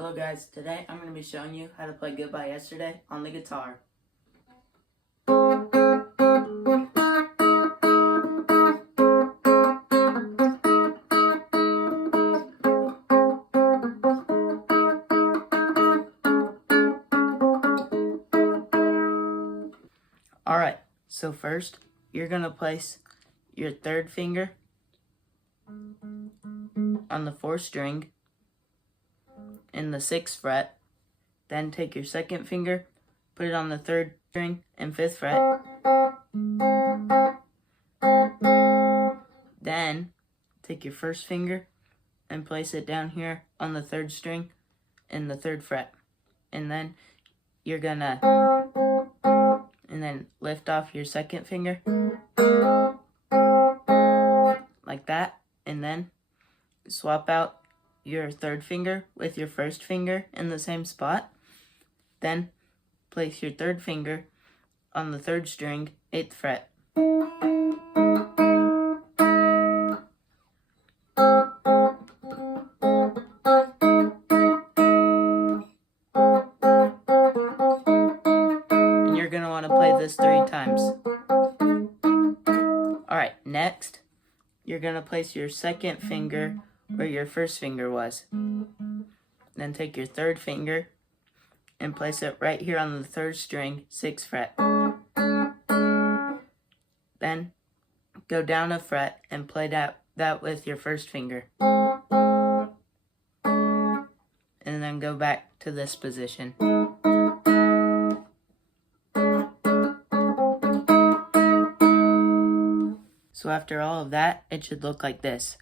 Hello guys, today I'm going to be showing you how to play Goodbye Yesterday on the guitar. Alright, so first you're going to place your third finger on the 4th string in the 6th fret. Then take your second finger, put it on the 3rd string and 5th fret. Then take your first finger and place it down here on the 3rd string in the 3rd fret. And then you're gonna lift off your second finger like that, and then swap out your 3rd finger with your 1st finger in the same spot. Then place your 3rd finger on the 3rd string, 8th fret. And you're going to want to play this 3 times. Alright, next, you're going to place your 2nd finger where your 1st finger was. Then take your 3rd finger and place it right here on the 3rd string, 6th fret. Then go down a fret and play that with your 1st finger. And then go back to this position. So after all of that, it should look like this.